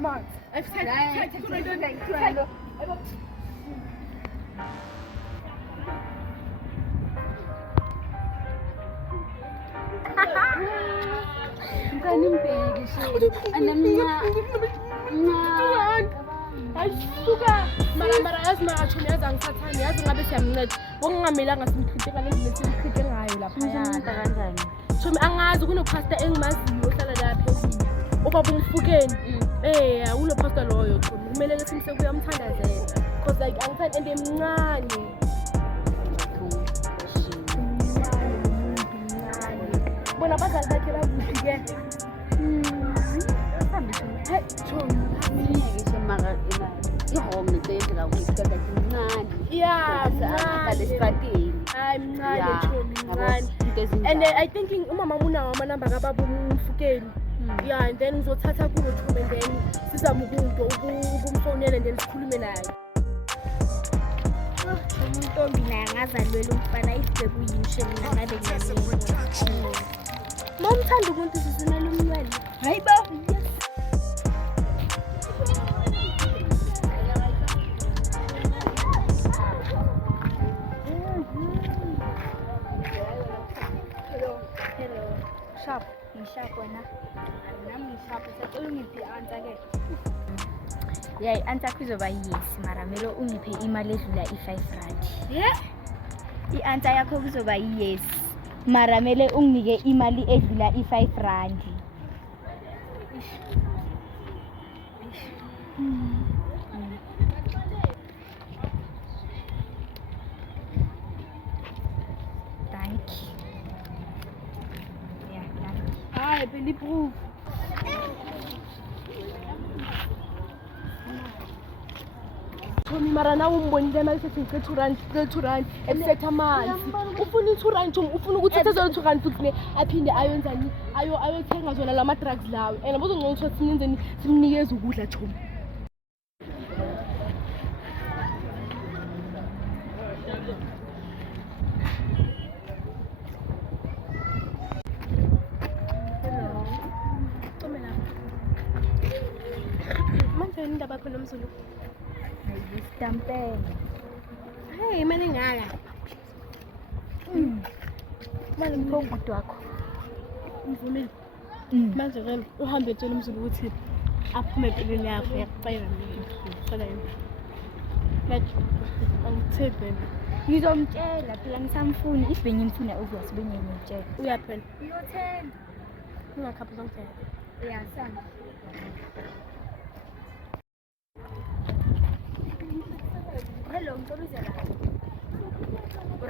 amanzi. Ngani mbheki shini. Anamnya. Ayisuka mara yazi makatshoni yazi angithathani yazi ngabe siyamnceda okungamelanga simchithe ngale ndlela simchithe ngayo laphayana kanjani? Thomi angazi kunopasta engimaziyo ohlala la phezulu ubaba umfukeni ulo pasta loyo Thomi kumele ke simse kuyamthandazela because like angithandi ende emncane bona abazali bakhe bakuthi ke hey Thomi Mara ihong nitendla ukuthatha kumnandi. Yeah, mncane esitrateni. Hayi mncane Thomi mncane. And I thinking umama unawo amanamba kababa umfukeni. Yeah, and then ngizothatha kulo Thomi and then sizama ukumfonela and then sikhulume naye. Umuntu naye angazalwela umfana ifebu yimshe mina ngabe ngiyamela. Momthanda umuntu sizinela umnwele. Hayibo. Sharp. Ngishap wena. Nami ngishap sacela ungiphi answer ke. Yayi answer kuzoba yes mara melo ungiphe imali edlula i5 rand. I-answer yakho kuzoba yes. Mara mele unginike imali edlula i5 rand. Thank you. Hayi phela iproof. Thomi mara nawe umbonile manje sethi 2 rand esetha amanzi. Ufuna 2 rand ufuna ukuthi ethe 2 rand futhi aphinde ayonzani ayothenga zona lama drugs lawo. And abozongcono ukuthi simenzeni simnikeze ukudla Thomi. Manje indaba khona umzulu. Isitampe. Hey manje ngala. Manje Mphongo wakho. ngivumile. Manje ke uhambe etshela umzulu ukuthi aphume empilweni yakho yakucela mina. Cela yini? Manje angithembe. Ngizomtshela phela ngisamfuni ibhenye ngifuna obvious benye ngimtshela. Uyaphela. Uyothenga. Ungakhapha uzongitshela. Uyasana. Hello, ngithokozela la.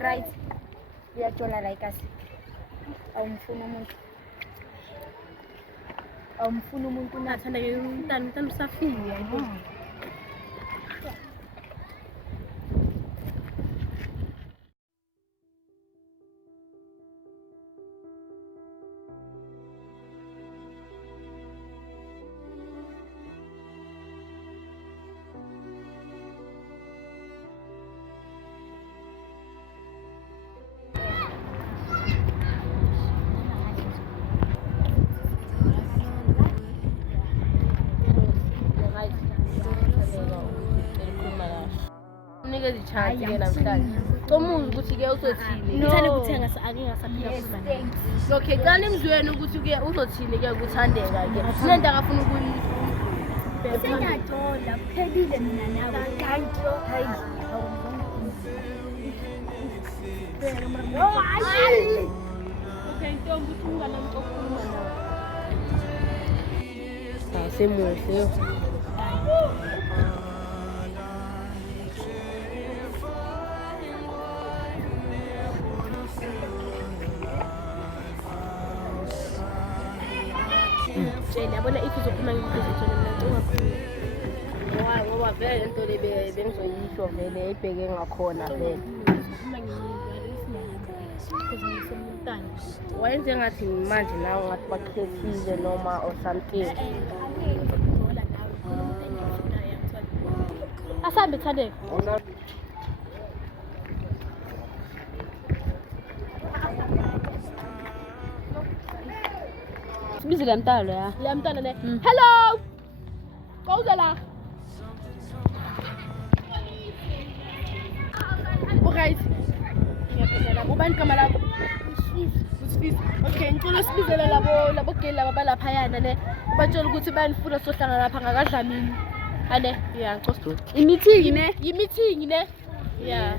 Right. Uyathola la ikasi. Awumfuni umuntu. Awumfuni umuntu Nathanda ke umntana usafile yabo. Unikeza i-chance ke namhlanje. Comuza ukuthi ke uzothini. Ngithanda ukuthenga ake ngasaphila futhi. Okay, cala emzweni ukuthi ke uzothini ke ukuthandeka ke. Sinento akafuna ukuyi. Senyadola phelile mina nawe. Thank you. Hayi. Hayi. Okay, ntombi uthi unganami okukhuluma nawe. Semuhle. Jane yabona if uzokhuluma ngikuzothona mina ungakhuluma. Ngoba vele into le bengizoyisho vele ebheke ngakhona vele. Wayenze ngathi manje nawe ngathi baqhethile noma or something. Asambe Thandeka. Sibize le mntana lo ya. Le mntana le. Hello. Pauza la. Alright. Ngiyaphendla labo bani kama lakho? Usifisi. Okay, ngicela sibizele labo geli laba balaphayana ne. Batshela ukuthi bayanifuza sohlanga lapha ngakadlamini. Ane, yeah, ngicela. I-meeting ne? Yi-meeting ne? Yeah.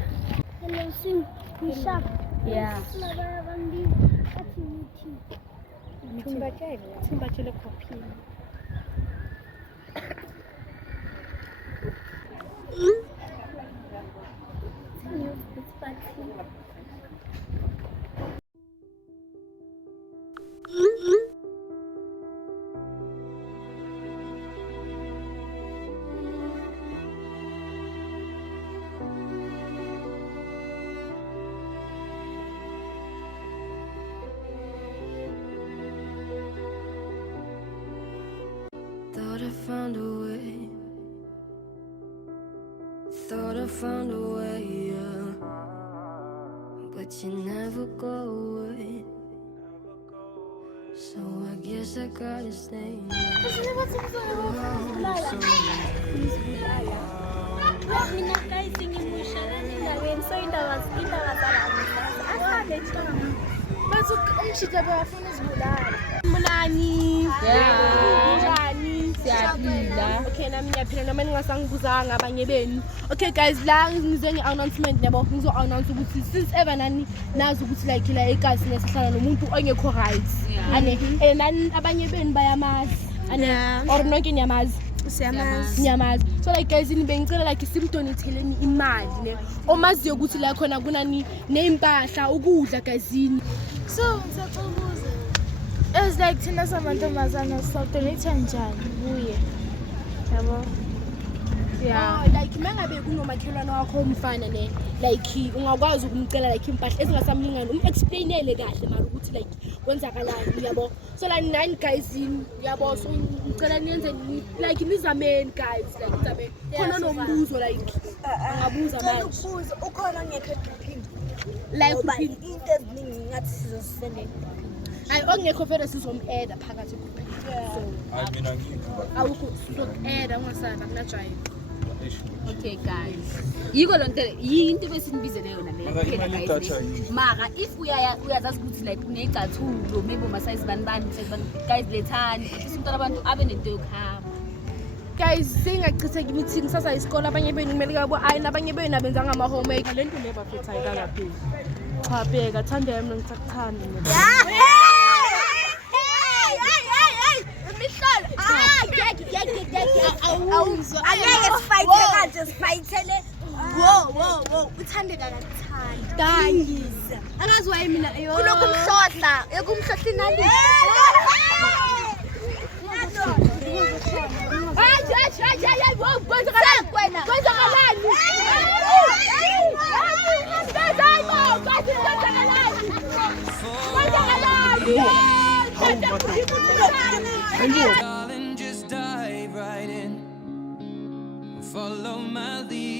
Hello, Sim. Ngisha. Yeah. Labaya bangi. Athi meeting. Simbatshele khophini. Thought I found a way. Thought I found a way, yeah. But you never go away. So I guess I gotta stay now. Mina guys ngimusha endaweni so indaba zalami. Asale chama. Bathi umshitha bafuna izibulala. Munani. Yeah. Njani? Siyaphila. Okay, nami ngiyaphila noma ningasangibuzanga abanye benu. Okay guys, la ngize nge-announcement yabo. Ngizo-announce ukuthi since ever nani nazi ukuthi like la eGuys nesihlala nomuntu ongekho right. Ane nani abanye benu bayamazi. Ane or nonke niyamazi. Siyamazi. So like guys nibe ngicela like simdonetheleni imali ne. Omaziyo ukuthi la khona kunani neimpahla ukudla guyzini. So ngisaxubuza. As like thina samantombazana sawudonate njani kuye? Yabo. Yeah, like mangabe kunomakhelwane wakho umfana ne like ungakwazi ukumcela like impahla ezingasamlingani explainele kahle mara ukuthi like kwenzakalani yabo. So la nine guys yabo so ngicela niyenze like nizameni guys like nizame khona nombuzo like angabuza manje Ukhona ngekho edripping. like Ngoba uphini into eziningi ngathi sizosendela. ayi ongekho vele sizom-add phakathi so I mean, I give you awukho sizok-add ungasana kunajayi. Okay guys. Yiko lonto yinto besinibizele yona le. Mara imali guys, idatha ne. yini? Mara if uyazazi ukuthi like kunecathulo maybe umasize bani guys lethani ukuthi umntwana abantu abe nento yokuhamba. Guys, singachitheka i-meeting sasa isikole abanye benu kumele kabo ayi nabanye benu abenzanga ama-homework lento le bafethayo kangaphi. Cha bheka thanda yami ngisakuthanda mina. Awuzwa. Angeke sifayithe kanje sifayithele. Wo. Uthandeka kakuthanda. Dangisa. Angazi waye mina yo. Kulokhu umhlohla, yokumhlohla inali. Hayi, kwenzakalani? Kwenzakalani? Darling, just dive right in. Follow my lead.